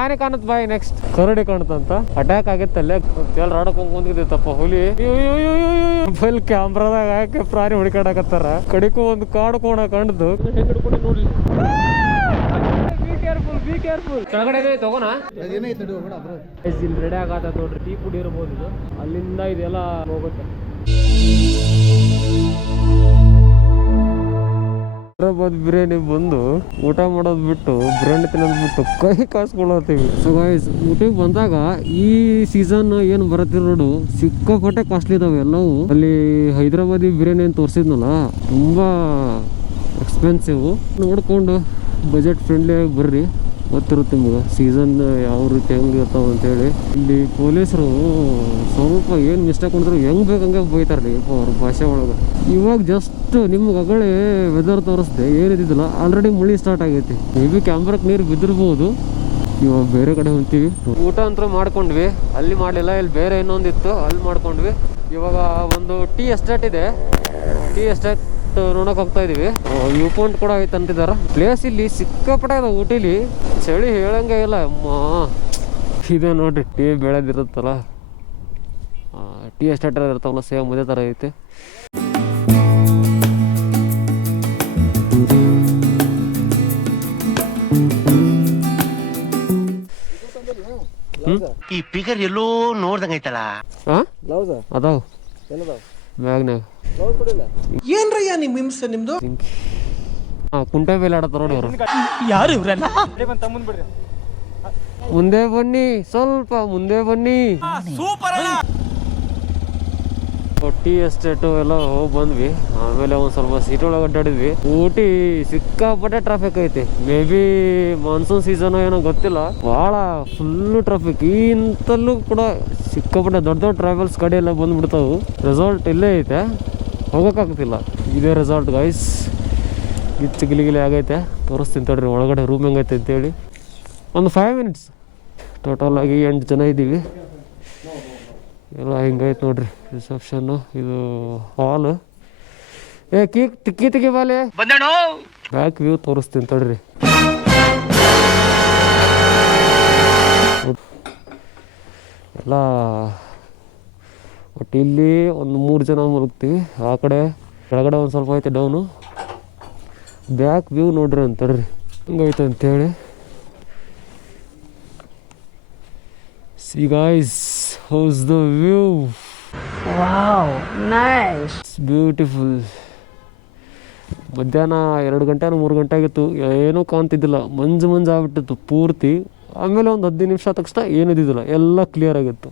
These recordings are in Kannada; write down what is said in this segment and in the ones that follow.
ಆನೆ ಕಾಣತ್ ಬಾಯ್ ನೆಕ್ಸ್ಟ್ ಕರಡಿ ಕಾಣುತ್ತಂತ ಅಟ್ಯಾಕ್ ಆಗಿತ್ತಲ್ಲೇ ಎಲ್ ರಾಡಕ್ ಕುಂತಿದ್ದಪ್ಪ ಹುಲಿ ಫುಲ್ ಕ್ಯಾಮ್ರಾದಾಗ ಹಾಕಿ ಪ್ರಾಣಿ ಹುಡುಕಾಡಕತ್ತಾರ ಕಡಿಕು ಒಂದು ಕಾಡು ಕೋಣ ಕಂಡು ನೋಡಿ ಬಿ ಕೇರ್ಫುಲ್ ಕೆಳಗಡೆ ತಗೋಣ ಇಲ್ಲಿ ರೆಡಿ ಆಗತ್ತ ನೋಡ್ರಿ ಟೀ ಪುಡಿ ಇರ್ಬೋದು ಇದು ಅಲ್ಲಿಂದ ಇದೆಲ್ಲ ಹೋಗುತ್ತೆ ಹೈದ್ರಾಬಾದ್ ಬಿರಿಯಾನಿ ಬಂದು ಊಟ ಮಾಡೋದ್ ಬಿಟ್ಟು ಬಿರಿಯಾನಿ ತಿನ್ನೋದ್ ಬಿಟ್ಟು ಕೈ ಕಾಸ್ಕೊಳತ್ತೀವಿ. ಸೊ ಗೈಸ್ ಊಟಕ್ಕೆ ಬಂದಾಗ ಈ ಸೀಸನ್ ಏನ್ ಬರತ್ತಿರ ನೋಡು ಸಿಕ್ಕಾಪಟ್ಟೆ ಕಾಸ್ಟ್ಲಿ ಇದಾವೆ ಎಲ್ಲವೂ. ಅಲ್ಲಿ ಹೈದ್ರಾಬಾದಿ ಬಿರಿಯಾನಿ ಅಂತ ತೋರಿಸಿದ್ನಲ್ಲ ತುಂಬಾ ಎಕ್ಸ್ಪೆನ್ಸಿವ್. ನೋಡ್ಕೊಂಡು ಬಜೆಟ್ ಫ್ರೆಂಡ್ಲಿ ಆಗಿ ಬರ್ರಿ, ಗೊತ್ತಿರುತ್ತೆ ನಿಮ್ಗೆ ಸೀಸನ್ ಯಾವ ರೀತಿ ಹೆಂಗೆ ಇರ್ತಾವ ಅಂತೇಳಿ. ಇಲ್ಲಿ ಪೊಲೀಸರು ಸ್ವಲ್ಪ ಏನು ಮಿಸ್ಟೇಕ್ ಮಾಡಿದ್ರು ಹೆಂಗೆ ಬೇಕಂಗೆ ಬೈತಾರ್ರಿ ಅವ್ರ ಭಾಷೆ ಒಳಗೆ. ಇವಾಗ ಜಸ್ಟ್ ನಿಮ್ಗೆ ಅಗಳೇ ವೆದರ್ ತೋರಿಸ್ದೆ ಏನಿದ್ದಿಲ್ಲ, ಆಲ್ರೆಡಿ ಮಳೆ ಸ್ಟಾರ್ಟ್ ಆಗೈತಿ. ಮೇ ಬಿ ಕ್ಯಾಮ್ರಾಕ್ಕೆ ನೀರು ಬಿದ್ದಿರ್ಬೋದು. ಇವಾಗ ಬೇರೆ ಕಡೆ ಹೊಂತೀವಿ. ಊಟ ಅಂತೂ ಮಾಡ್ಕೊಂಡ್ವಿ, ಅಲ್ಲಿ ಮಾಡಲಿಲ್ಲ, ಇಲ್ಲಿ ಬೇರೆ ಇನ್ನೊಂದಿತ್ತು ಅಲ್ಲಿ ಮಾಡ್ಕೊಂಡ್ವಿ. ಇವಾಗ ಒಂದು ಟೀ ಎಸ್ಟೇಟ್ ಇದೆ, ಟೀ ಎಸ್ಟೇಟ್ ನೋಡಕ್ ಹೋಗ್ತಾ ಇದೀವಿ. ವ್ಯೂ ಪಾಯಿಂಟ್ ಕೂಡ ಐತೆ ಅಂತಿದಾರ. ಪ್ಲೇಸ್ ಇಲ್ಲಿ ಸಿಕ್ಕಾಪಟ್ಟೆ ಅದ ಊಟಿಲಿ, ಚಳಿ ಹೇಳಂಗೆ ಇಲ್ಲ. ಇದೆ ನೋಡ್ರಿ ಟೀ ಬೆಳೆದಿರುತ್ತಲ್ಲ, ಟೀ ಎಸ್ಟೇಟ್ ಇರ್ತಾವಲ್ಲ ಸೇಮ್ ಅದೇ ಥರ ಐತೆ. ಈ ಪಿಗರ್ ಎಲ್ಲೋ ನೋಡ್ದಂಗೈತಲ್ಲ. ಅದಾವ ಬ್ಯಾಗ್ನಾಗ. ಏನ್ರಯ್ಯ ನಿಮ್ ಹಿಂಸೆ ನಿಮ್ದು? ಕುಂಟೆ ಬೇಲೆ ಆಡತ್ತಾರ ನೋಡಿ ಅವರು. ಯಾರು ಇವ್ರಲ್ಲ? ಮುಂದೆ ಬನ್ನಿ, ಸ್ವಲ್ಪ ಮುಂದೆ ಬನ್ನಿ. ಟೀ ಎಸ್ಟೇಟು ಎಲ್ಲ ಹೋಗಿ ಬಂದ್ವಿ. ಆಮೇಲೆ ಒಂದು ಸ್ವಲ್ಪ ಸಿಟಿ ಒಳಗೆ ಅಡ್ಡಾಡಿದ್ವಿ. ಊಟಿ ಸಿಕ್ಕಾಪಟ್ಟೆ ಟ್ರಾಫಿಕ್ ಐತಿ. ಮೇ ಬಿ ಮಾನ್ಸೂನ್ ಸೀಸನ್ ಏನೋ ಗೊತ್ತಿಲ್ಲ, ಭಾಳ ಫುಲ್ಲು ಟ್ರಾಫಿಕ್. ಇಂತಲ್ಲೂ ಕೂಡ ಸಿಕ್ಕಾಪಟ್ಟೆ ದೊಡ್ಡ ದೊಡ್ಡ ಟ್ರಾವೆಲ್ಸ್ ಗಾಡಿ ಎಲ್ಲ ಬಂದ್ಬಿಡ್ತಾವು. ರೆಸಾರ್ಟ್ ಇಲ್ಲೇ ಐತೆ, ಹೋಗೋಕ್ಕಾಗ್ತಿಲ್ಲ. ಇದೇ ರೆಸಾರ್ಟ್ ಗೈಸ್. ಗಿಚ್ಚು ಗಿಲಿಗಿಲಿ ಆಗೈತೆ, ತೋರಿಸ್ತೀನಿ ತಡ್ರಿ ಒಳಗಡೆ ರೂಮ್ ಹೆಂಗೈತೆ ಅಂತೇಳಿ. ಒಂದು 5 ಮಿನಿಟ್ಸ್. ಟೋಟಲ್ ಆಗಿ 8 ಜನ ಇದ್ದೀವಿ. ಎಲ್ಲ ಹಿಂಗೈತೆ ನೋಡ್ರಿ ರಿಸೆಪ್ಷನ್ನು. ಇದು ಹಾಲ್. ಕೀ ಬಾಲೆ ಬ್ಯಾಕ್ ವ್ಯೂ ತೋರಿಸ್ತೀನಿ ತಡ್ರಿ. ಎಲ್ಲ ಒಟ್ಟು ಇಲ್ಲಿ ಒಂದು 3 ಜನ ಮಲಗ್ತೀವಿ. ಆ ಕಡೆ ಕೆಳಗಡೆ ಒಂದು ಸ್ವಲ್ಪ ಐತೆ ಡೌನು. ಬ್ಯಾಕ್ ವ್ಯೂ ನೋಡ್ರಿ ಅಂತಡ್ರಿ ಹಿಂಗೈತೆ ಅಂತೇಳಿ. See guys, how's the view? Wow, nice. It's beautiful. ಮಧ್ಯಾಹ್ನ 2 ಗಂಟೆ 3 ಗಂಟೆ ಆಗಿತ್ತು, ಏನೂ ಕಾಣ್ತಿದ್ದಿಲ್ಲ, ಮಂಜು ಆಗ್ಬಿಟ್ಟಿತ್ತು ಪೂರ್ತಿ. ಆಮೇಲೆ ಒಂದು 15 ನಿಮಿಷ ತಕ್ಷಣ ಏನಿದ್ದಿದ್ದಿಲ್ಲ, ಎಲ್ಲ ಕ್ಲಿಯರ್ ಆಗಿತ್ತು.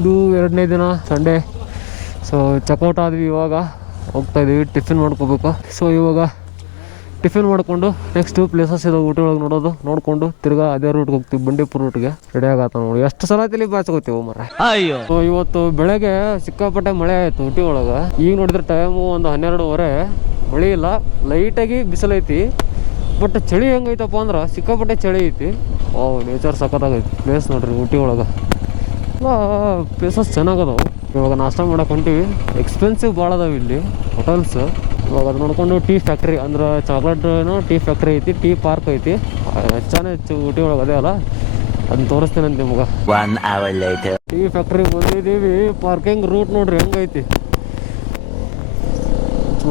ಇದು 2ನೇ ದಿನ ಸಂಡೇ. ಸೊ ಚೆಕ್ಔಟ್ ಆದ್ವಿ, ಇವಾಗ ಹೋಗ್ತಾ ಇದೀವಿ, ಟಿಫಿನ್ ಮಾಡ್ಕೋಬೇಕು. ಸೊ ಇವಾಗ ಟಿಫಿನ್ ಮಾಡಿಕೊಂಡು ನೆಕ್ಸ್ಟ್ ಪ್ಲೇಸಸ್ ಇದಾವೆ ಊಟ ಒಳಗೆ ನೋಡ್ಕೊಂಡು ತಿರ್ಗಾ ಅದೇ ರೂಟ್ಗೆ ಹೋಗ್ತೀವಿ, ಬಂಡೀಪುರ ರೂಟ್ಗೆ. ರೆಡಿ ಆಗತ್ತ ನೋಡಿ. ಎಷ್ಟು ಸಲ ತಲೆ ಬಾಚ್ಕೋತೀವಿ ಮರ. ಸೊ ಇವತ್ತು ಬೆಳಗ್ಗೆ ಸಿಕ್ಕಾಪಟ್ಟೆ ಮಳೆ ಆಯ್ತು ಊಟಿ ಒಳಗೆ. ಈಗ ನೋಡಿದ್ರೆ ಟೈಮು ಒಂದು 12:30. ಮಳೆ ಇಲ್ಲ, ಲೈಟಾಗಿ ಬಿಸಿಲೈತಿ. ಬಟ್ ಚಳಿ ಹೆಂಗೈತಪ್ಪ ಅಂದ್ರೆ ಸಿಕ್ಕಾಪಟ್ಟೆ ಚಳಿ ಐತಿ. ನೇಚರ್ ಸಖತ್ತಾಗೈತಿ ಪ್ಲೇಸ್ ನೋಡ್ರಿ ಊಟಿ ಒಳಗೆ. ಎಲ್ಲ ಪ್ಲೇಸಸ್ ಚೆನ್ನಾಗದಾವೆ. ಇವಾಗ ನಾಷ್ಟ ಮಾಡಕ್ಕೆ ಹೊಂಟೀವಿ. ಎಕ್ಸ್ಪೆನ್ಸಿವ್ ಭಾಳ ಅದಾವೆ ಇಲ್ಲಿ ಹೋಟೆಲ್ಸ್. ಇವಾಗ ಅದು ನೋಡ್ಕೊಂಡು ಟೀ ಫ್ಯಾಕ್ಟ್ರಿ ಅಂದ್ರೆ ಚಾಕ್ಲೇಟ್ನು ಟೀ ಫ್ಯಾಕ್ಟ್ರಿ ಐತಿ, ಟೀ ಪಾರ್ಕ್ ಐತಿ. ಹೆಚ್ಚು ಊಟಿ ಒಳಗೆ ಅದೇ ಅಲ್ಲ, ಅದನ್ನ ತೋರಿಸ್ತೀನಿ ಅಂತ ನಿಮ್ಗೆ. ಟೀ ಫ್ಯಾಕ್ಟ್ರಿ ಬಂದಿದ್ದೀವಿ. ಪಾರ್ಕಿಂಗ್ ರೂಟ್ ನೋಡ್ರಿ ಹೆಂಗೈತಿ.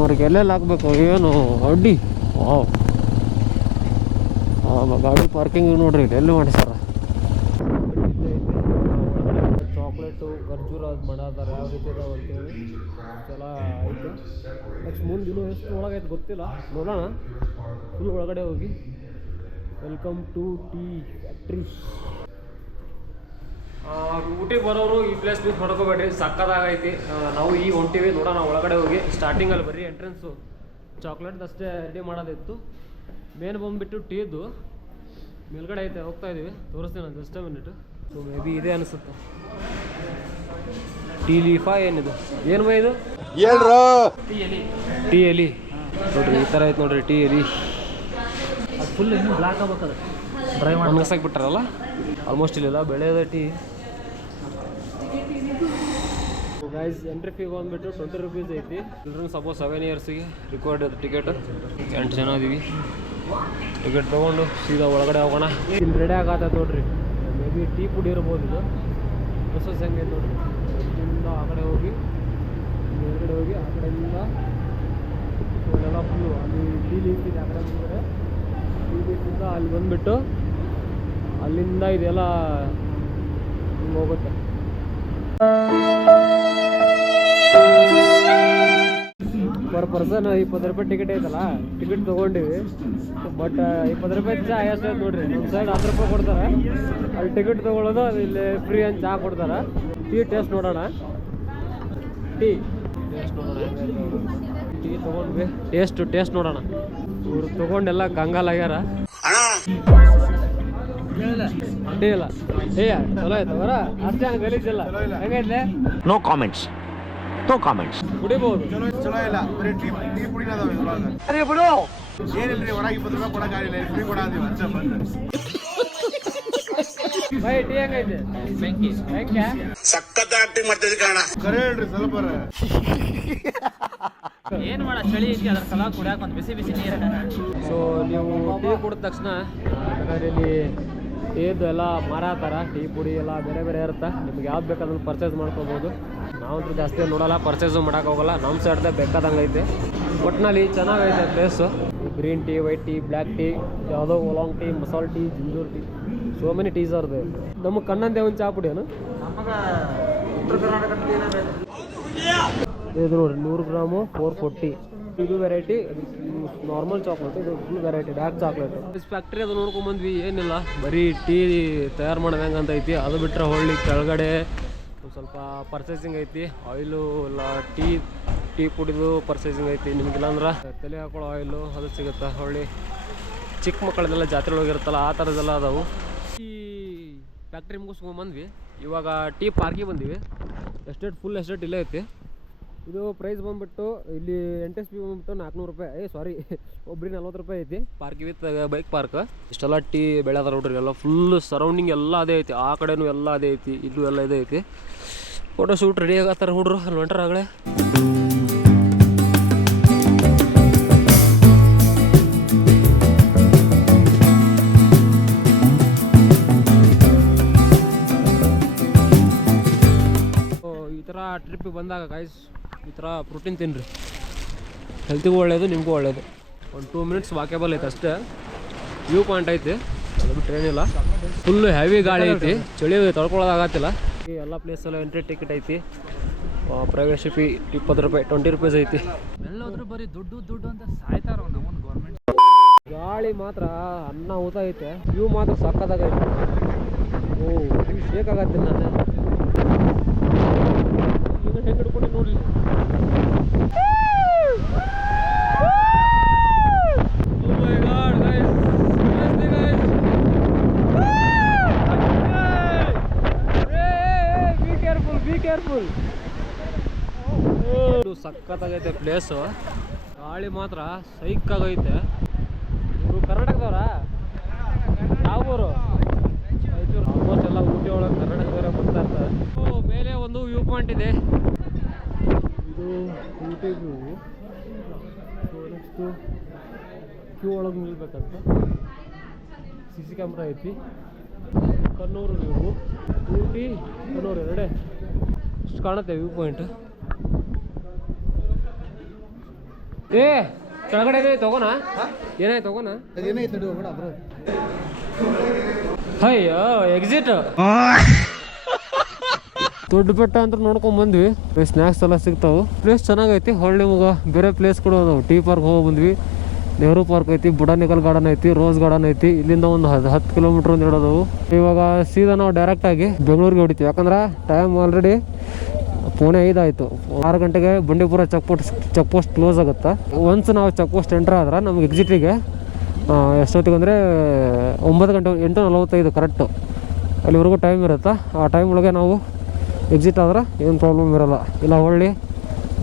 ಅವ್ರಿಗೆ ಎಲ್ಲೆಲ್ಲಿ ಹಾಕ್ಬೇಕು ಏನು ಅಡ್ಡಿ. ಗಾಡಿ ಪಾರ್ಕಿಂಗ್ ನೋಡ್ರಿ ಇದು ಎಲ್ಲಿ ಮಾಡಿಸ್ಯಾರ. ಚಾಕ್ಲೇಟು ಖರ್ಜೂರ ಅದು ಮಾಡಾದಾರ ಯಾವ ರೀತಿ ಇದಾವೆ ಅಂತೇಳಿ ಎಲ್ಲ ಐತೆ. ನೆಕ್ಸ್ಟ್ ಮುಂದೆ ಇನ್ನೂ ಎಷ್ಟು ಒಳಗೈತೆ ಗೊತ್ತಿಲ್ಲ, ನೋಡೋಣ. ಫುಲ್ ಒಳಗಡೆ ಹೋಗಿ. Welcome to tea factory. ಊಟಿಗೆ ಬರೋರು ಈ ಪ್ಲೇಸ್ ಮಿಸ್ ಮಾಡ್ಕೋಬೇಡ್ರಿ, ಸಕ್ಕತ್ತಾಗೈತಿ. ನಾವು ಈಗ ಹೊಂಟಿವಿ, ನೋಡೋಣ ಒಳಗಡೆ ಹೋಗಿ. ಸ್ಟಾರ್ಟಿಂಗಲ್ಲಿ ಬರೀ ಎಂಟ್ರೆನ್ಸು ಚಾಕ್ಲೇಟ್ ಅಷ್ಟೇ ರೆಡಿ ಮಾಡೋದಿತ್ತು. ಮೇನ್ ಬಂದುಬಿಟ್ಟು ಟೀದು ಮೇಲ್ಗಡೆ ಐತೆ, ಹೋಗ್ತಾ ಇದೀವಿ, ತೋರಿಸ್ತೀನಿ ನಾನು just minute. So may be ಇದೆ ಅನಿಸುತ್ತೆ. ಟೀ ಲೀಫಾ ಏನಿದು, ಏನು ಬೈ ಇದು? ಟೀ ಎಲಿ ನೋಡ್ರಿ, ಈ ಥರ ಐತೆ ನೋಡ್ರಿ ಟೀ ಎಲಿ. ಅದು ಫುಲ್ ಇನ್ನೂ ಬ್ಲ್ಯಾಕ್ ಆಗ್ಬೇಕದ, ಡ್ರೈ ಮಾಡಿ ಒಣಗಿಸಾಕ್ ಬಿಟ್ಟಾರಲ್ಲ. ಆಲ್ಮೋಸ್ಟ್ ಇಲ್ಲೆಲ್ಲ ಬೆಳೆಯೋದ ಟೀ. ಗೈಸ್ ಎಂಟ್ರಿ ಫೀ ಬಂದುಬಿಟ್ಟು 20 rupees ಐತಿ. ಚಿಲ್ಡ್ರನ್ ಸಪೋಸ್ 7 yearsಗೆ ರಿಕ್ವೈರ್ಡ್ ಅದು ಟಿಕೆಟ್. 8 ಜನ ಇದೀವಿ. ಟಿಕೆಟ್ ತೊಗೊಂಡು ಸೀದಾ ಒಳಗಡೆ ಹೋಗೋಣ. ಇಲ್ಲಿ ರೆಡಿ ಆಗತ್ತೆ ನೋಡ್ರಿ. ಮೇ ಬಿ ಟೀ ಪುಡಿ ಇರ್ಬೋದು ಇದು. ಪ್ರೊಸೆಸ್ ಹೆಂಗೆ ನೋಡ್ರಿ. ಇಲ್ಲಿಂದ ಆ ಕಡೆ ಹೋಗಿ ಮೇಲ್ಗಡೆ ಹೋಗಿ ಆ ಕಡೆಯಿಂದ ಇಲ್ಲೆಲ್ಲ ಫುಲ್ಲು ಅಲ್ಲಿ ಟೀ ಲೀಫ್ ಇದೆ. ಆ ಕಡೆ ಮುಂದೆ ಟೀ ಲೀಫಿಂದ ಅಲ್ಲಿ ಬಂದುಬಿಟ್ಟು ಅಲ್ಲಿಂದ ಇದೆಲ್ಲ ಹಿಂಗೆ ಹೋಗುತ್ತೆ. ಪರ್ ಪರ್ಸನ್ 20 ರೂಪಾಯಿ ಟಿಕೆಟ್ ಐತಲ್ಲ, ಟಿಕೆಟ್ ತೊಗೊಂಡಿವಿ. ಬಟ್ 20 ರೂಪಾಯಿ ಚಾ ಎಷ್ಟು ಐತೆ ನೋಡ್ರಿ. ನಮ್ಮ ಸೈಡ್ 10 ರೂಪಾಯಿ ಕೊಡ್ತಾರೆ. ಅಲ್ಲಿ ಟಿಕೆಟ್ ತೊಗೊಳ್ಳೋದು ಇಲ್ಲಿ ಫ್ರೀ ಅಂತ ಚಾ ಕೊಡ್ತಾರೆ. ಟೀ ಟೇಸ್ಟ್ ನೋಡೋಣ. ಟೀ ಟೇಸ್ಟ್ ನೋಡೋಣ. ಟೀ ತೊಗೊಂಡ್ವಿ. ಟೇಸ್ಟ್ ನೋಡೋಣ. ಇವ್ರು ತೊಗೊಂಡೆಲ್ಲ ಕಂಗಾಲಾಗ್ಯಾರ. ಟೀ ಇಲ್ಲ ಚಲೋ ಆಯ್ತು ಬರ ಅಷ್ಟೇ ಹಂಗೆ ಗಲೀಜಿಲ್ಲ. ಹೆಂಗೈತೆ? No comments. ಕುಡಿಬಹುದು. ಚಲೋ ಇಲ್ಲ, ಬರೀ ಟೀ ಪುಡಿನ ಅದಾವೆ ಇದ್ರೊಳಗೆ. ಏನಿಲ್ರಿ, ಒಳಗೆ 20 ರೂಪಾಯಿ ಕೊಡಕ್ಕಾಗಿಲ್ಲ, ಫ್ರೀ ಕೊಡಾದೀವಿ ಅಷ್ಟೇ ಬಂದು. ಬೈ ಟೀ ಹೆಂಗೈತೆ? ಬೆಂಕಿ ಸಖತ್ ಆಕ್ಟಿಂಗ್ ಮಾಡ್ತಿದ್ದೆ ಕಾರಣ. ಕರೆ ಹೇಳ್ರಿ ಸ್ವಲ್ಪ. ಏನ್ ಮಾಡ ಚಳಿ ಐತಿ, ಅದ್ರ ಸಲ ಕುಡಿಯಾಕ ಒಂದು ಬಿಸಿ ಬಿಸಿ ನೀರು. ಸೊ ನೀವು ಟೀ ಕುಡಿದ ತಕ್ಷಣ ಇಲ್ಲಿ ಟೀದು ಎಲ್ಲ ಮಾರಾತಾರ. ಟೀ ಪುಡಿ ಎಲ್ಲ ಬೇರೆ ಬೇರೆ ಇರುತ್ತೆ. ನಿಮ್ಗೆ ಯಾವ್ದು ಬೇಕಾದ್ರೂ ಪರ್ಚೇಸ್ ಮಾಡ್ಕೋಬೋದು. ನಾವಂತೂ ಜಾಸ್ತಿ ನೋಡೋಲ್ಲ, ಪರ್ಚೇಸು ಮಾಡೋಕೆ ಹೋಗಲ್ಲ. ನಮ್ಮ ಸೈಡ್ದೆ ಬೇಕಾದಂಗೆ ಐತೆ. ಒಟ್ಟಿನಲ್ಲಿ ಚೆನ್ನಾಗೈತೆ place. Green tea, white tea, black tea, ಯಾವುದೋ oolong tea, masala tea, ginger tea, so many teas ಅವ್ರದ್ದು. ನಮಗೆ ಕಣ್ಣಂದೇ ಒಂದು ಚಾ ಪುಡಿ ಏನು ಇದು ನೋಡಿ 100 ಗ್ರಾಮು 440. ಇದು ವೆರೈಟಿ, ನಾರ್ಮಲ್ ಚಾಕ್ಲೇಟ್. ಇದು full variety dark chocolate. Factory ಅದು ನೋಡ್ಕೊಂಬಂದ್ವಿ. ಏನಿಲ್ಲ, ಬರೀ ಟೀ ತಯಾರು ಮಾಡೋದು ಹೆಂಗೆ ಅಂತ ಐತಿ. ಅದು ಬಿಟ್ಟರೆ ಹೊಳ್ಳಿ ಕೆಳಗಡೆ ಒಂದು ಸ್ವಲ್ಪ ಪರ್ಚೇಸಿಂಗ್ ಐತಿ. ಆಯಿಲು ಇಲ್ಲ ಟೀ ಪುಡಿದು ಪರ್ಚೇಸಿಂಗ್ ಐತಿ. ನಿಮಗಿಲ್ಲಾಂದ್ರೆ ತಲೆ ಹಾಕೊಳ್ಳೋ ಆಯಿಲು ಅದು ಸಿಗುತ್ತೆ. ಹೊಳ್ಳಿ ಚಿಕ್ಕ ಮಕ್ಕಳದೆಲ್ಲ ಜಾತ್ರೆ ಒಳಗಿರುತ್ತಲ್ಲ ಆ ಥರದ್ದೆಲ್ಲ ಅದಾವು. ಈ ಫ್ಯಾಕ್ಟ್ರಿ ಮುಗಿಸ್ಕೊಂಬಂದ್ವಿ. ಇವಾಗ ಟೀ ಪಾರ್ಕಿಗೆ ಬಂದ್ವಿ. ಫುಲ್ ಎಸ್ಟೇಟ್ ಇಲ್ಲೇ ಐತಿ. ಇದು ಪ್ರೈಸ್ ಬಂದ್ಬಿಟ್ಟು ಇಲ್ಲಿ ಎಂಟ್ರೆನ್ಸ್ ಫೀ ಬಂದ್ಬಿಟ್ಟು 400 ರೂಪಾಯಿ. ಸಾರಿ, ಒಬ್ರಿಗೆ 40 ರೂಪಾಯಿ ಐತಿ. Park with bike park. ಇಷ್ಟೆಲ್ಲ ಟೀ ಬೆಳೆದಾರ ನೋಡ್ರಿ. ಎಲ್ಲ ಫುಲ್ ಸರೌಂಡಿಂಗ್ ಎಲ್ಲ ಅದೇ ಐತಿ. ಆ ಕಡೆನೂ ಎಲ್ಲ ಅದೇ ಐತಿ, ಇಲ್ಲೂ ಎಲ್ಲ ಇದೇ ಐತಿ. ಫೋಟೋ ಶೂಟ್ ರೆಡಿ ಆಗತ್ತಾರ ಹುಡ್ರು ಅಲ್ಲಿ ಹೊಂಟ್ರ ಆಗಲೇ. ಈ ಥರ ಟ್ರಿಪ್ಪಿಗೆ ಬಂದಾಗ ಗಾಯ್ಸ್ ಈ ಥರ ಪ್ರೋಟೀನ್ ತಿನ್ನಿರಿ. ಹೆಲ್ತಿಗೂ ಒಳ್ಳೆಯದು, ನಿಮಗೂ ಒಳ್ಳೆಯದು. ಒಂದು 2 minutes ವಾಕೇಬಲ್ ಐತೆ ಅಷ್ಟೇ. ವ್ಯೂ ಪಾಯಿಂಟ್ ಐತಿ, ಅದು ಬಿಟ್ಟರೆ ಏನಿಲ್ಲ. ಫುಲ್ಲು ಹೆವಿ ಗಾಳಿ ಐತಿ, ಚಳಿ ತಡ್ಕೊಳ್ಳೋದಾಗತ್ತಿಲ್ಲ. ಈ ಎಲ್ಲ ಪ್ಲೇಸಲ್ಲೂ ಎಂಟ್ರಿ ಟಿಕೆಟ್ ಐತಿ. ಪ್ರವೇಶ ಫೀ 20 ರೂಪಾಯಿ, 20 rupees ಐತಿ. ಎಲ್ಲೋದ್ರೂ ಬರೀ ದುಡ್ಡು ಅಂತ ಸಾಯ್ತಾರ ನಮ್ಮನ್ನು ಗೌರ್ಮೆಂಟ್. ಗಾಳಿ ಮಾತ್ರ ಅನ್ನ ಊತ ಐತೆ. ವ್ಯೂ ಮಾತ್ರ ಸಕ್ಕತ್ತಾಗೈತೆ. ಓ ಶೇಕ್ ಆಗತ್ತಿಲ್ಲ ನಾನು ಈಗ ಹೆಂಗೆ ಹಿಡ್ಕೊಂಡು ನೋಡಲಿ. ಕೇರ್ಫುಲ್. ಸಕ್ಕತ್ತಾಗೈತೆ ಪ್ಲೇಸು. ಗಾಳಿ ಮಾತ್ರ ಸೈಕಾಗೈತೆ. ಇವರು ಕರ್ನಾಟಕದವ್ರಾ? ಯಾವ ಊರು? ರಾಯಚೂರು. ಆಲ್ಮೋಸ್ಟ್ ಎಲ್ಲ ಊಟಿ ಒಳಗೆ ಕರ್ನಾಟಕದವರೇ ಬರ್ತಾ ಇರ್ತಾರೆ. ಮೇಲೆ ಒಂದು ವ್ಯೂ ಪಾಯಿಂಟ್ ಇದೆ. ಇದು ಊಟಿ ವ್ಯೂ. ನೆಕ್ಸ್ಟು ಕ್ಯೂ ಒಳಗೆ ನಿಲ್ಬೇಕಂತ. CC ಕ್ಯಾಮ್ರಾ ಐತಿ. ಕಣ್ಣೂರು ವ್ಯೂ, ಊಟಿ ಕಣ್ಣೂರು ಎರಡೇ ಇಷ್ಟು ಕಾಣುತ್ತೆ ವ್ಯೂ ಪಾಯಿಂಟ್. ಕೆಳಗಡೆ ತಗೋಣ. ಏನಾಯ್ತು ತಗೋಣ. ಅಯ್ಯೋ ಎಕ್ಸಿಟ್. ದೊಡ್ಡ ಬೆಟ್ಟ ಅಂತ ನೋಡ್ಕೊಂಡ್ ಬಂದ್ವಿ. ಸ್ನ್ಯಾಕ್ಸ್ ಎಲ್ಲ ಸಿಗ್ತಾವು. ಪ್ಲೇಸ್ ಚೆನ್ನಾಗೈತಿ. ಹೊಳ್ಳಿ ಮುಗ ಬೇರೆ ಪ್ಲೇಸ್ ಕೂಡ ಅದಾವು. ಟೀ ಪಾರ್ಕ್ ಹೋಗಿ ಬಂದ್ವಿ. ನೆಹರು ಪಾರ್ಕ್ ಐತಿ, ಬೊಟಾನಿಕಲ್ ಗಾರ್ಡನ್ ಐತಿ, ರೋಸ್ ಗಾರ್ಡನ್ ಐತಿ. ಇಲ್ಲಿಂದ ಒಂದು 10 ಕಿಲೋಮೀಟರ್ ಒಂದು ಇಡೋದವು. ಇವಾಗ ಸೀದಾ ನಾವು ಡೈರೆಕ್ಟಾಗಿ ಬೆಂಗಳೂರಿಗೆ ಹೊಡಿತೀವಿ. ಯಾಕಂದ್ರೆ ಟೈಮ್ ಆಲ್ರೆಡಿ 4:05 ಆಯಿತು. 6 ಗಂಟೆಗೆ ಬಂಡೀಪುರ ಚೆಕ್ ಪೋಸ್ಟ್ ಕ್ಲೋಸ್ ಆಗುತ್ತೆ. ಒನ್ಸ್ ನಾವು ಚೆಕ್ ಪೋಸ್ಟ್ ಎಂಟ್ರ್ ಆದ್ರೆ ನಮ್ಗೆ ಎಕ್ಸಿಟಿಗೆ ಎಷ್ಟೊತ್ತಿಗೆ ಅಂದರೆ 9 ಗಂಟೆ 8:45 ಕರೆಕ್ಟು ಅಲ್ಲಿವರೆಗೂ ಟೈಮ್ ಇರುತ್ತೆ. ಆ ಟೈಮ್ ಒಳಗೆ ನಾವು ಎಕ್ಸಿಟ್ ಆದ್ರೆ ಏನು ಪ್ರಾಬ್ಲಮ್ ಇರೋಲ್ಲ. ಇಲ್ಲ ಹೊಳ್ಳಿ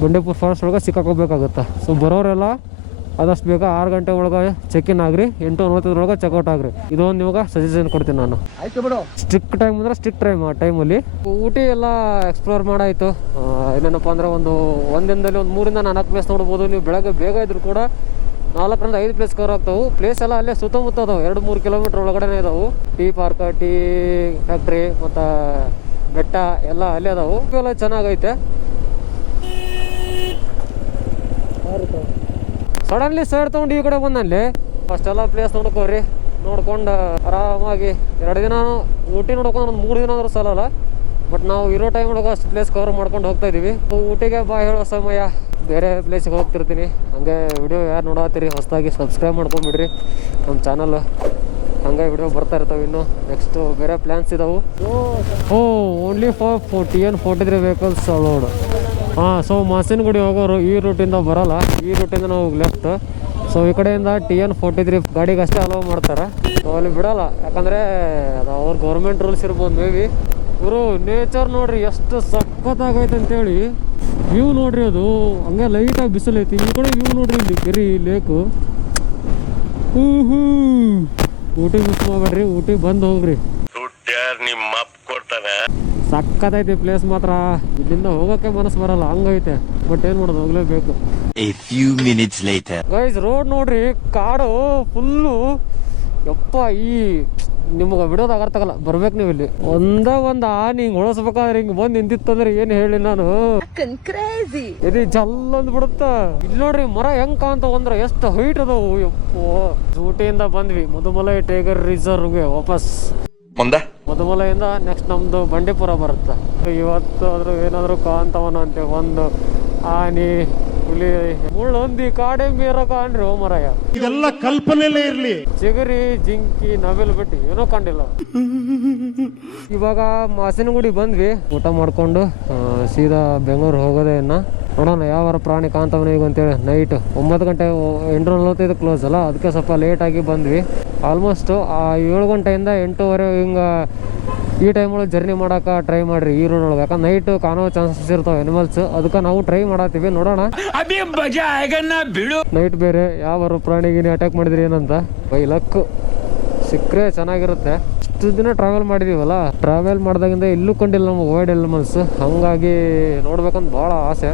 ಬಂಡೀಪುರ ಫಾರೆಸ್ಟ್ ಒಳಗೆ ಸಿಕ್ಕಾಕೋಬೇಕಾಗುತ್ತೆ. ಸೊ ಬರೋರೆಲ್ಲ ಆದಷ್ಟು ಬೇಗ 6 ಗಂಟೆ ಒಳಗೆ ಚೆಕ್ ಇನ್ ಆಗ್ರಿ, 8:45 ಒಳಗೆ ಚೆಕ್ಔಟ್ ಆಗ್ರಿ. ಇದೊಂದು ನಿಮಗೆ ಸಜೆಷನ್ ಕೊಡ್ತೀನಿ ನಾನು. ಸ್ಟ್ರಿಕ್ಟ್ ಟೈಮ್ ಅಂದರೆ ಸ್ಟ್ರಿಕ್ಟ್ ಟೈಮ್. ಆ ಟೈಮಲ್ಲಿ ಊಟಿ ಎಲ್ಲ ಎಕ್ಸ್ಪ್ಲೋರ್ ಮಾಡಾಯಿತು. ಇಲ್ಲೇನಪ್ಪ ಅಂದರೆ ಒಂದು ದಿನದಲ್ಲಿ ಒಂದು 3 ರಿಂದ 4 ಪ್ಲೇಸ್ ನೋಡ್ಬೋದು. ನೀವು ಬೆಳಗ್ಗೆ ಬೇಗ ಇದ್ರು ಕೂಡ 4 ರಿಂದ 5 ಪ್ಲೇಸ್ ಕವರ್ ಆಗ್ತಾವೆ. ಪ್ಲೇಸ್ ಎಲ್ಲ ಅಲ್ಲೇ ಸುತ್ತಮುತ್ತ ಅದಾವೆ, 2-3 ಕಿಲೋಮೀಟ್ರ್ ಒಳಗಡೆ ಇದಾವೆ. ಟೀ ಪಾರ್ಕ್, ಟೀ ಫ್ಯಾಕ್ಟ್ರಿ ಮತ್ತು ಬೆಟ್ಟ ಎಲ್ಲ ಅಲ್ಲೇ ಅದಾವೆ. ಎಲ್ಲ ಚೆನ್ನಾಗೈತೆ. ಸಡನ್ಲಿ ಸೈಡ್ ತೊಗೊಂಡು ಈ ಕಡೆ ಬಂದಲ್ಲಿ ಅಷ್ಟೆಲ್ಲ ಪ್ಲೇಸ್ ನೋಡ್ಕೋರಿ. ನೋಡ್ಕೊಂಡು ಆರಾಮಾಗಿ 2 ದಿನ ಊಟಿ ನೋಡ್ಕೊಂಡು ಒಂದು 3 ದಿನ ಆದ್ರೂ ಸಾಲಲ್ಲ. ಬಟ್ ನಾವು ಇರೋ ಟೈಮ್ ಒಳಗೆ ಅಷ್ಟು ಪ್ಲೇಸ್ ಕವರ್ ಮಾಡ್ಕೊಂಡು ಹೋಗ್ತಾ ಇದೀವಿ. ಊಟಿಗೆ ಬಾ ಹೇಳೋ ಸಮಯ ಬೇರೆ ಪ್ಲೇಸಿಗೆ ಹೋಗ್ತಿರ್ತೀನಿ. ಹಂಗೆ ವಿಡಿಯೋ ಯಾರು ನೋಡತ್ತೀರಿ ಹೊಸದಾಗಿ ಸಬ್ಸ್ಕ್ರೈಬ್ ಮಾಡ್ಕೊಂಬಿಡ್ರಿ ನಮ್ಮ ಚಾನಲ್. ಹಂಗೆ ವಿಡಿಯೋ ಬರ್ತಾ ಇರ್ತಾವೆ. ಇನ್ನು ನೆಕ್ಸ್ಟು ಬೇರೆ ಪ್ಲ್ಯಾನ್ಸ್ ಇದಾವೆ. Only for TN 43 vehicles allowed. So Masinagudi ಹೋಗೋರು ಈ ರೂಟಿಂದ ಬರೋಲ್ಲ, ಈ ರೂಟಿಂದ ನಾವು ಲೆಫ್ಟ್. ಸೊ ಈ ಕಡೆಯಿಂದ TN 43 ಗಾಡಿಗೆ ಅಷ್ಟೇ ಅಲೋ ಮಾಡ್ತಾರೆ. ಸೊ ಅಲ್ಲಿ ಬಿಡೋಲ್ಲ, ಯಾಕಂದರೆ ಅದು ಅವ್ರ ಗೌರ್ಮೆಂಟ್ ರೂಲ್ಸ್ ಇರ್ಬೋದು ಮೇ ಬಿ. ಇವರು ನೇಚರ್ ನೋಡ್ರಿ ಎಷ್ಟು ಸಖತ್ತಾಗೈತೆ ಅಂತೇಳಿ. ವ್ಯೂ ನೋಡ್ರಿ, ಅದು ಹಂಗೆ ಲೈಟಾಗಿ ಬಿಸಿಲೈತಿ. ಈ ಕಡೆ ವ್ಯೂ ನೋಡ್ರಿ, ಇಲ್ಲಿ ಕೆರಿ ಲೇಕು. ಊಟಿ ಮಿಸ್ ಮಾಡಬೇಡ್ರಿ, ಊಟಿಗೆ ಬಂದು ಹೋಗ್ರಿ. ಸಕ್ಕತ್ತೈತಿ ಪ್ಲೇಸ್ ಮಾತ್ರ. ಇಲ್ಲಿಂದ ಹೋಗೋಕ್ಕೆ ಮನಸ್ಸು ಬರಲ್ಲ, ಹಂಗೈತೆ. ಬಟ್ ಏನು ಮಾಡೋದು, ಹೋಗ್ಲೇಬೇಕು. ಗೈಸ್ ರೋಡ್ ನೋಡ್ರಿ, ಕಾಡು ಫುಲ್ಲು. ಯಪ್ಪ, ಈ ನಿಮ್ಗೆ ಬಿಡೋದಾಗ ಅರ್ಥ ಆಗಲ್ಲ, ಬರ್ಬೇಕು ನೀವು ಇಲ್ಲಿ. ಒಂದು ಆನೆ ಹಿಂಗೆ ಹೊಳಸ್ಬೇಕಾದ್ರೆ ಹಿಂಗೆ ಬಂದು ನಿಂತಿತ್ತಂದ್ರೆ ಏನು ಹೇಳಿ ನಾನು, ಇದು ಜಲ್ಲೊಂದು ಬಿಡುತ್ತ. ಇಲ್ಲಿ ನೋಡ್ರಿ ಮರ ಹೆಂಗ್ ಕಾಂತ ಅಂದ್ರೆ ಎಷ್ಟು ಹೈಟ್ ಅದಾವು. ಯಪ್ಪೋ, ಊಟಿಯಿಂದ ಬಂದ್ವಿ ಮುದುಮಲೈ ಟೈಗರ್ ರಿಸರ್ವ್ಗೆ ವಾಪಸ್. ಮುದುಮಲೆಯಿಂದ ನೆಕ್ಸ್ಟ್ ನಮ್ದು ಬಂಡೀಪುರ ಬರುತ್ತೆ. ಇವತ್ತು ಆದ್ರೂ ಏನಾದ್ರು ಕಾಂತವನ ಅಂತೆ ಒಂದು ಆನೆ, ಹುಲಿ, ಮುಳ್ಳೊಂದಿ, ಕಾಡೆ ಮೀರ ಕಾಣ್ರಿ. ಮರಯ್ಯ, ಇದೆಲ್ಲ ಕಲ್ಪನೆಲೇ ಇರ್ಲಿ. ಚಿಗರಿ, ಜಿಂಕಿ, ನವಿಲ್ ಬಿಟ್ಟು ಏನೋ ಕಂಡಿಲ್ಲ. ಇವಾಗ ಮಾಸಿನಗುಡಿ ಬಂದ್ವಿ, ಊಟ ಮಾಡ್ಕೊಂಡು ಸೀದಾ ಬೆಂಗಳೂರು ಹೋಗೋದೇ. ನೋಡೋಣ ಯಾವ ಪ್ರಾಣಿ ಕಾಂತವನ ಈಗ ಅಂತೇಳಿ. ನೈಟ್ 9 ಗಂಟೆ 8:45 ಕ್ಲೋಸ್ ಅಲ್ಲ, ಅದಕ್ಕೆ ಸ್ವಲ್ಪ ಲೇಟಾಗಿ ಬಂದ್ವಿ. ಆಲ್ಮೋಸ್ಟ್ 7 ಗಂಟೆಯಿಂದ 8:30 ಹಿಂಗೆ ಈ ಟೈಮ್ ಒಳಗೆ ಜರ್ನಿ ಮಾಡೋಕೆ ಟ್ರೈ ಮಾಡಿರಿ ಈ ರೋಡ್ ಒಳಗೆ. ಯಾಕಂದ್ರೆ ನೈಟ್ ಕಾಣೋ ಚಾನ್ಸಸ್ ಇರ್ತಾವೆ ಅನಿಮಲ್ಸ್, ಅದಕ್ಕೆ ನಾವು ಟ್ರೈ ಮಾಡತ್ತೀವಿ. ನೋಡೋಣ ನೈಟ್ ಬೇರೆ ಯಾವ ಪ್ರಾಣಿಗಿನಿ ಅಟ್ಯಾಕ್ ಮಾಡಿದ್ರಿ ಏನಂತ. ಬೈ ಲಕ್ ಸಿಕ್ಕರೆ ಚೆನ್ನಾಗಿರುತ್ತೆ. ಇಷ್ಟು ದಿನ ಟ್ರಾವೆಲ್ ಮಾಡಿದೀವಲ್ಲ, ಟ್ರಾವೆಲ್ ಮಾಡಿದಾಗಿಂದ ಎಲ್ಲೂ ಕಂಡಿಲ್ಲ ನಮಗೆ ವೈಲ್ಡ್ ಅನಿಮಲ್ಸ್. ಹಂಗಾಗಿ ನೋಡ್ಬೇಕಂತ ಭಾಳ ಆಸೆ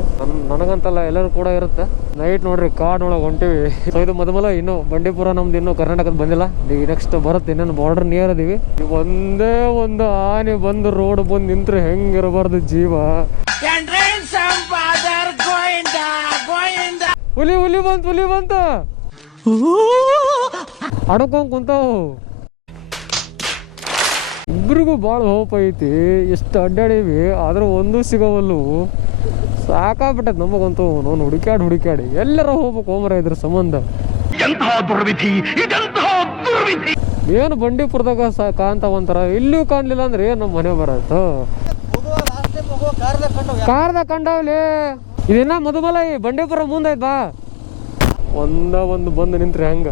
ನನಗಂತಲ್ಲ, ಎಲ್ಲರೂ ಕೂಡ ಇರುತ್ತೆ. ನೈಟ್ ನೋಡ್ರಿ ಕಾಡಿನೊಳಗೆ ಹೊಂಟಿವಿ. ಸೊ ಇದು ಮೊದಲ ಇನ್ನು ಬಂಡೀಪುರ ನಮ್ದು ಇನ್ನೂ ಕರ್ನಾಟಕದ ಬಂದಿಲ್ಲ. ನೆಕ್ಸ್ಟ್ ಬರುತ್ತೆ, ಇನ್ನೇನು ಬಾರ್ಡರ್ ನಿಯರ್ ಇದೀವಿ. ಒಂದೇ ಒಂದು ಆನೆ ಬಂದು ರೋಡ್ ಬಂದು ನಿಂತ್ರೆ ಹೆಂಗಿರಬಾರ್ದು ಜೀವ. ಹುಲಿ ಬಂತು ಅಡ್ಕೊಂಡ್ ಕುಂತಾವು. ಇಬ್ರಿಗೂ ಭಾಳ ಹೋಪ್ ಐತಿ. ಎಷ್ಟು ಅಡ್ಡಾಡೀವಿ ಆದ್ರೂ ಒಂದೂ ಸಿಗವಲ್ಲು. ಸಾಕಾಗ್ಬಿಟ್ಟೈತೆ ನಮಗಂತೂ. ನಾನು ಹುಡುಕ್ಯಾಡಿ ಎಲ್ಲರ ಹೋಗ್ಬೇಕು ಹೋಮರ ಇದ್ರ ಸಂಬಂಧ. ಏನು ಬಂಡೀಪುರದಾಗ ಕಾಂತಾವಂತಾರ, ಇಲ್ಲೂ ಕಾಣ್ಲಿಲ್ಲ ಅಂದ್ರೆ ಏನು ನಮ್ಮ ಮನೆ ಬರತ್ತು. ಕಾರ್ದಾಗ ಕಂಡವ್ಲಿ. ಇದಿನ್ನ ಮಧುಮಲೈ ಬಂಡೀಪುರ ಮುಂದೈತ್ ಬಾ. ಒಂದು ಬಂದು ನಿಂತ್ರೆ ಹೆಂಗ.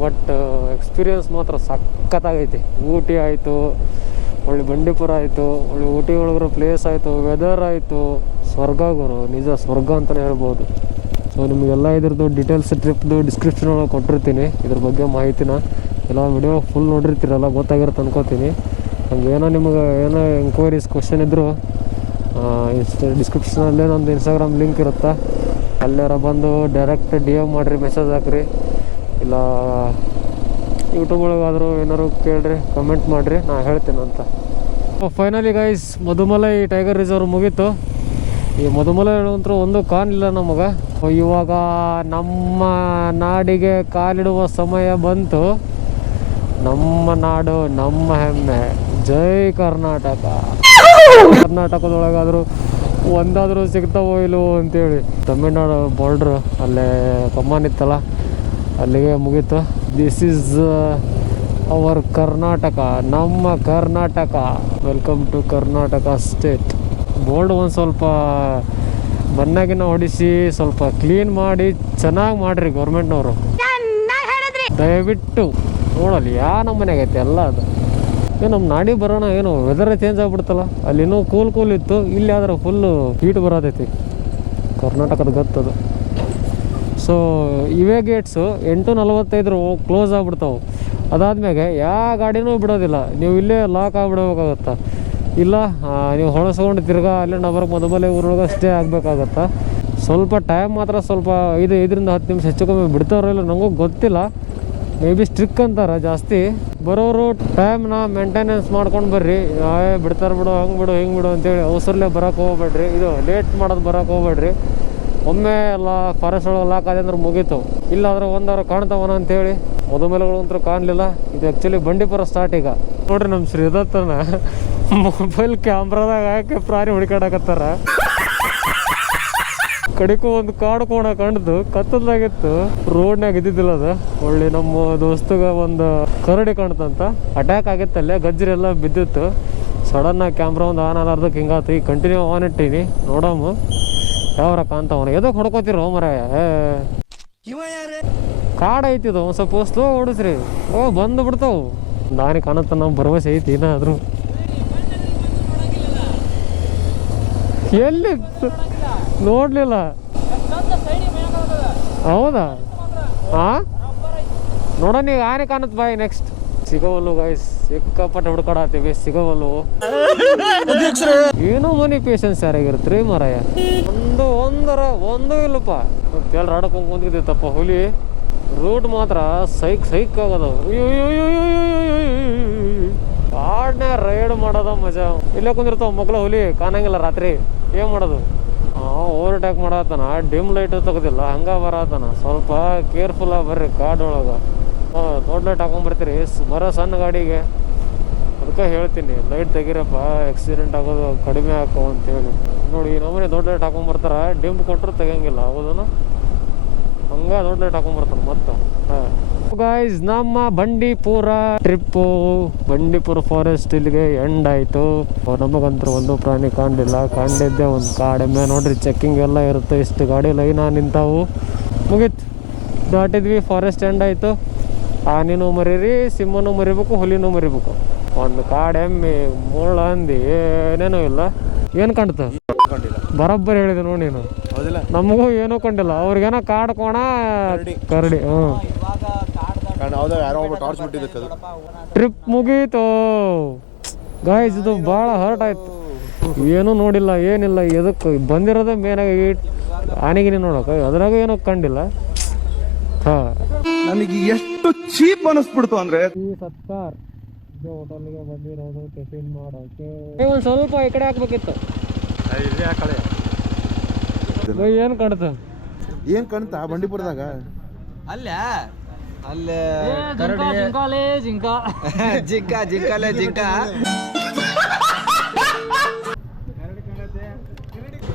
ಬಟ್ ಎಕ್ಸ್ಪೀರಿಯನ್ಸ್ ಮಾತ್ರ ಸಖತ್ತಾಗೈತಿ. ಊಟಿ ಆಯಿತು, ಒಳ್ಳೆ ಬಂಡೀಪುರ ಆಯಿತು, ಒಳ್ಳೆ ಊಟಿ ಒಳಗಿರೋ ಪ್ಲೇಸ್ ಆಯಿತು, ವೆದರ್ ಆಯಿತು. ಸ್ವರ್ಗ ಗುರು, ನಿಜ ಸ್ವರ್ಗ ಅಂತಲೇ ಹೇಳ್ಬೋದು. ಸೊ ನಿಮಗೆಲ್ಲ ಇದ್ರದ್ದು ಡೀಟೇಲ್ಸ್ ಟ್ರಿಪ್ದು ಡಿಸ್ಕ್ರಿಪ್ಷನ್ ಒಳಗೆ ಕೊಟ್ಟಿರ್ತೀನಿ. ಇದ್ರ ಬಗ್ಗೆ ಮಾಹಿತಿನ ಎಲ್ಲ ವಿಡಿಯೋ ಫುಲ್ ನೋಡಿರ್ತೀರಲ್ಲ, ಗೊತ್ತಾಗಿರುತ್ತೆ ಅನ್ಕೋತೀನಿ. ಹಂಗೆ ನಿಮಗೆ ಏನೋ ಎಂಕ್ವೈರೀಸ್ ಕ್ವಶನ್ ಇದ್ದರೂ ಡಿಸ್ಕ್ರಿಪ್ಷನಲ್ಲೇ ನಮ್ಮದು ಇನ್ಸ್ಟಾಗ್ರಾಮ್ ಲಿಂಕ್ ಇರುತ್ತೆ. ಅಲ್ಲಾರ ಬಂದು ಡೈರೆಕ್ಟ್ DM ಮಾಡಿರಿ, ಮೆಸೇಜ್ ಹಾಕ್ರಿ. ಇಲ್ಲ ಯೂಟ್ಯೂಬ್ ಒಳಗಾದರೂ ಏನಾದ್ರು ಕೇಳ್ರಿ, ಕಮೆಂಟ್ ಮಾಡಿರಿ, ನಾ ಹೇಳ್ತೇನೆ ಅಂತ. Finally guys Mudumalai tiger reserve ಮುಗೀತು. ಈ ಮಧುಮಲೈ ಅಂತೂ ಒಂದು ಕಾಣಿಲ್ಲ ನಮಗೆ. ಇವಾಗ ನಮ್ಮ ನಾಡಿಗೆ ಕಾಲಿಡುವ ಸಮಯ ಬಂತು. ನಮ್ಮ ನಾಡು, ನಮ್ಮ ಹೆಮ್ಮೆ. ಜೈ ಕರ್ನಾಟಕ. ಕರ್ನಾಟಕದೊಳಗಾದರೂ ಒಂದಾದರೂ ಸಿಗ್ತಾವೋ ಇಲ್ಲವೋ ಅಂತೇಳಿ. ತಮಿಳ್ನಾಡು ಬಾರ್ಡ್ರು ಅಲ್ಲೇ ಕಮ್ಮನ್ ಇತ್ತಲ್ಲ, ಅಲ್ಲಿಗೆ ಮುಗೀತು. ದಿಸ್ ಈಸ್ ಅವರ್ ಕರ್ನಾಟಕ, ನಮ್ಮ Karnataka. Welcome to Karnataka state. Board ಒಂದು ಸ್ವಲ್ಪ ಬಣ್ಣಗಿನ ಹೊಡಿಸಿ ಸ್ವಲ್ಪ ಕ್ಲೀನ್ ಮಾಡಿ ಚೆನ್ನಾಗಿ ಮಾಡಿರಿ ಗೌರ್ಮೆಂಟ್ನವರು. ದಯವಿಟ್ಟು ನೋಡಲ್ಲಿ ಯಾವ ನಮ್ಮ ಮನೆಗೆ ಐತೆ ಎಲ್ಲ. ಅದು ಏನು ನಮ್ಮ ನಾಡಿಗೆ ಬರೋಣ, ಏನು ವೆದರ್ ಚೇಂಜ್ ಆಗ್ಬಿಡ್ತಲ್ಲ. ಅಲ್ಲಿ ಇನ್ನೂ ಕೂಲ್ ಇತ್ತು, ಇಲ್ಲಿ ಆದ್ರೆ ಫುಲ್ಲು ಹೀಟ್ ಬರೋದೈತಿ. ಕರ್ನಾಟಕದ ಗತ್ತದು. ಸೊ ಇವೇ ಗೇಟ್ಸು 8:45 ಕ್ಲೋಸ್ ಆಗ್ಬಿಡ್ತಾವೆ. ಅದಾದ್ಮೇಲೆ ಯಾವ ಗಾಡಿನೂ ಬಿಡೋದಿಲ್ಲ, ನೀವು ಇಲ್ಲೇ ಲಾಕ್ ಆಗಿಬಿಡ್ಬೇಕಾಗತ್ತೆ. ಇಲ್ಲ ನೀವು ಹೊಳಸ್ಕೊಂಡು ತಿರ್ಗಾ ಅಲ್ಲೇ ನಬರ್ಗೆ ಮೊದಲೇ ಊರೊಳಗೆ ಸ್ಟೇ ಆಗಬೇಕಾಗತ್ತೆ. ಸ್ವಲ್ಪ ಟೈಮ್ ಮಾತ್ರ ಸ್ವಲ್ಪ 5-10 ನಿಮಿಷ ಹೆಚ್ಚು ಕಮ್ಮಿ ಬಿಡ್ತಾರೋ ಇಲ್ಲ ನನಗೂ ಗೊತ್ತಿಲ್ಲ. ಮೇ ಬಿ ಸ್ಟ್ರಿಕ್ ಅಂತಾರೆ ಜಾಸ್ತಿ. ಬರೋರು ಟೈಮ್ನ ಮೇಂಟೆನೆನ್ಸ್ ಮಾಡ್ಕೊಂಡು ಬರ್ರಿ. ಬಿಡ್ತಾರೆ ಬಿಡು, ಹಂಗೆ ಬಿಡು, ಹಿಂಗೆ ಬಿಡು ಅಂತೇಳಿ ಅವಸರಲ್ಲೇ ಬರೋಕೆ ಹೋಗ್ಬೇಡ್ರಿ. ಇದು ಲೇಟ್ ಮಾಡೋದು ಬರೋಕೆ ಹೋಗ್ಬೇಡ್ರಿ. ಒಮ್ಮೆ ಎಲ್ಲ ಫಾರೆಸ್ಟ್ ಒಳಗೆ ಲಾಕ್ ಆದ ಅಂದ್ರೆ ಮುಗೀತು. ಇಲ್ಲಾಂದ್ರೆ ಒಂದಾರು ಕಾಣ್ತಾವನ ಅಂತೇಳಿ ಮೊದಮೇಲೆಗಳಂತೂ ಕಾಣಲಿಲ್ಲ. ಇದು ಆ್ಯಕ್ಚುಲಿ ಬಂಡೀಪುರ ಸ್ಟಾರ್ಟ್ ಈಗ. ನೋಡ್ರಿ ನಮ್ಮ ಶ್ರೀದತ್ತನ ಮೊಬೈಲ್ ಕ್ಯಾಮ್ರಾದಾಗ ಹಾಕಿ ಪ್ರಾಣಿ ಹುಡುಕಾಡಕತ್ತಾರ. ಕಡಿಕು ಒಂದು ಕಾಡು ಕೋಣ ಕಂಡ್ದು ಕತ್ತಲಾಗಿತ್ತು, ರೋಡ್ನಾಗ ಇದ್ದಿದ್ದಿಲ್ಲ ಅದು. ಒಳ್ಳೆ ನಮ್ಮ ದೋಸ್ತಗ ಒಂದು ಕರಡಿ ಕಾಣ್ತಂತ, ಅಟ್ಯಾಕ್ ಆಗಿತ್ತಲ್ಲೇ, ಗಜ್ಜರಿ ಎಲ್ಲ ಬಿದ್ದಿತ್ತು. ಸಡನ್ನಾಗಿ ಕ್ಯಾಮ್ರಾ ಒಂದು ಆನ್ ಆಲಾರ್ದಕ್ಕೆ ಹಿಂಗಾತು. ಈಗ ಕಂಟಿನ್ಯೂ ಆನ್ ಇಟ್ಟೀನಿ, ನೋಡಮ್ಮ ಯಾವ್ರ ಕಾಣ್ತಾವನ. ಎದಕ್ಕೆ ಹೊಡ್ಕೋತಿರೋ ಮರಾಯ, ಕಾಡು ಐತಿದು. ಒಂದು ಸ್ವಲ್ಪ ಸ್ಲೋ ಓಡಿಸ್ರಿ. ಬಂದು ಬಿಡ್ತಾವು. ದಾನಿ ಕಾಣತ್ತ, ನಮ್ಮ ಭರವಸೆ ಐತಿ ಏನಾದ್ರು. ಎಲ್ಲಿ ನೋಡ್ಲಿಲ್ಲ. ಹೌದಾ? ಹಾಂ, ನೋಡೋಣ ಈಗ ಆನೆ ಕಾಣುತ್ತೆ ಬಾಯ್. ನೆಕ್ಸ್ಟ್ ಸಿಗೋವಲ್ಲು ಗೈಸ್, ಸಿಕ್ಕಾಪಟ್ಟೆ ಹುಡ್ಕಾಡತ್ತೀವಿ, ಸಿಗೋವಲ್ಲು. ಏನೋ ಮನಿ ಪೇಷನ್ಸ್ ಯಾರಾಗಿರುತ್ತೆ ಮಾರಾಯ. ಒಂದು ಇಲ್ಲಪ್ಪ. ಎಲ್ಲ ಆಡಕೊಂಡು ಕುಂತಿದ್ದಪ್ಪ ಹುಲಿ. ರೂಟ್ ಮಾತ್ರ ಸೈಕ್ ಆಗೋದು. ಕಾಡ್ನ್ಯಾಗ ರೈಡ್ ಮಾಡೋದ ಮಜಾ. ಇಲ್ಲೇ ಕುಂದಿರ್ತಾವ ಮಕ್ಕಳು, ಹುಲಿ ಕಾಣಂಗಿಲ್ಲ ರಾತ್ರಿ. ಏನು ಮಾಡೋದು? ಓವರ್ಟೇಕ್ ಮಾಡತ್ತಾನ, ಡಿಮ್ ಲೈಟ್ ತೆಗೆದಿಲ್ಲ, ಹಂಗೆ ಬರತ್ತಾನ. ಸ್ವಲ್ಪ ಕೇರ್ಫುಲ್ಲಾಗಿ ಬರ್ರಿ ಕಾಡೊಳಗೆ. ದೊಡ್ಡ ಲೈಟ್ ಹಾಕೊಂಡ್ಬರ್ತೀರಿ ಬರೋ ಸಣ್ಣ ಗಾಡಿಗೆ. ಅದಕ್ಕೆ ಹೇಳ್ತೀನಿ, ಲೈಟ್ ತೆಗೀರಪ್ಪ, ಆಕ್ಸಿಡೆಂಟ್ ಆಗೋದು ಕಡಿಮೆ ಹಾಕೋ ಅಂತೇಳಿ. ನೋಡಿ ನಮ್ಮನೆ ದೊಡ್ಡ ಲೈಟ್ ಹಾಕೊಂಡ್ಬರ್ತಾರ, ಡಿಮ್ ಕೊಟ್ಟರು ತೆಗಿಯಂಗಿಲ್ಲ. ಹೌದನ? ಹಂಗೆ ದೊಡ್ಡ ಲೈಟ್ ಹಾಕೊಂಡ್ಬರ್ತಾನೆ ಮತ್ತೆ. ಗೈಸ್, ನಮ್ಮ ಬಂಡೀಪುರ ಟ್ರಿಪ್ಪು, ಬಂಡೀಪುರ ಫಾರೆಸ್ಟ್ ಇಲ್ಲಿಗೆ ಎಂಡ್ ಆಯಿತು. ನಮಗಂತೂ ಒಂದು ಪ್ರಾಣಿ ಕಾಣಲಿಲ್ಲ. ಕಂಡಿದ್ದೆ ಒಂದು ಕಾಡೆಮ್ಮೆ. ನೋಡ್ರಿ, ಚೆಕ್ಕಿಂಗ್ ಎಲ್ಲ ಇರುತ್ತೆ. ಇಷ್ಟು ಗಾಡಿ ಲೈನ್ ನಿಂತಾವು. ಮುಗೀತು, ದಾಟಿದ್ವಿ. ಫಾರೆಸ್ಟ್ ಎಂಡ್ ಆಯಿತು. ಆನೆನೂ ಮರೀರಿ, ಸಿಂಹನೂ ಮರಿಬೇಕು, ಹುಲಿನೂ ಮರಿಬೇಕು. ಒಂದು ಕಾಡೆಮ್ಮೆ, ಮುಳ್ಳು ಹಂದಿ, ಏನೇನೂ ಇಲ್ಲ. ಏನು ಕಾಣ್ತ? ಬರೋಬ್ಬರಿ ಹೇಳಿದೆ ನೋಡಿ ನೀನು. ನಮಗೂ ಏನೂ ಕಂಡಿಲ್ಲ. ಅವ್ರಿಗೇನೋ ಕಾಡು ಕೋಣ, ಕರಡಿ. ಟ್ರಿಪ್ ಮುಗೀತು ಗಾಯ್ಸ್. ಇದು ಭಾಳ ಹರ್ಟ್ ಆಯ್ತು. ಏನೂ ನೋಡಿಲ್ಲ, ಏನಿಲ್ಲ. ಎದಕ್ಕೆ ಬಂದಿರೋದೇ ಮೇನಾಗಿ ಆನೆಗಿನಿ ನೋಡೋಕೆ, ಅದ್ರಾಗ ಏನೂ ಕಂಡಿಲ್ಲ. ನನಗೆ ಎಷ್ಟು ಚೀಪ್ ಅನಿಸ್ಬಿಡ್ತು ಅಂದ್ರೆ. ಈ ಸತ್ಕಾರ್ ಹೋಟೆಲ್ಗೆ ಬಂದಿರೋದು ಟಿಫಿನ್ ಮಾಡೋಕೆ. ಒಂದು ಸ್ವಲ್ಪ ಈ ಕಡೆ ಹಾಕ್ಬೇಕಿತ್ತು. ಏನು ಕಾಣ್ತ? ಏನ್ ಕಾಣ್ತ ಬಂಡೀಪುರದಾಗ? ಅಲ್ಲೇ ಜಿಂಕ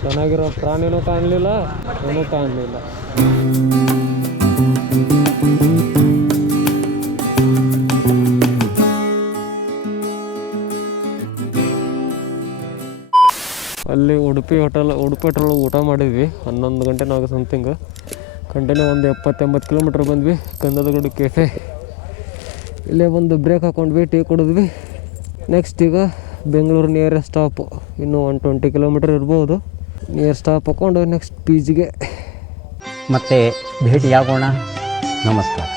ಚೆನ್ನಾಗಿರೋ ಪ್ರಾಣಿನೂ ಕಾಣಲಿಲ್ಲ, ಏನೂ ಕಾಣಲಿಲ್ಲ. ಅಲ್ಲಿ ಉಡುಪಿ ಹೋಟೆಲ್ ಊಟ ಮಾಡಿದ್ವಿ. 11 ಗಂಟೆ ನಾವು ಸಮಥಿಂಗ್. ಕಂಟಿನ್ಯೂ ಒಂದು 70-80 ಕಿಲೋಮೀಟ್ರ್ ಬಂದ್ವಿ. ಗಂಧದಗುಡಿ ಕೆಫೆ ಇಲ್ಲೇ ಒಂದು ಬ್ರೇಕ್ ಹಾಕೊಂಡ್ವಿ, ಟೀ ಕುಡಿದ್ವಿ. ನೆಕ್ಸ್ಟ್ ಈಗ ಬೆಂಗಳೂರು ನಿಯರೆಸ್ಟ್ ಸ್ಟಾಪು. ಇನ್ನೂ 120 ಕಿಲೋಮೀಟ್ರ್ ಇರ್ಬೋದು. ನಿಯರ್ ಸ್ಟಾಪ್ ಹಾಕ್ಕೊಂಡು ನೆಕ್ಸ್ಟ್ PGಗೆ ಮತ್ತೆ ಭೇಟಿಯಾಗೋಣ. ನಮಸ್ಕಾರ.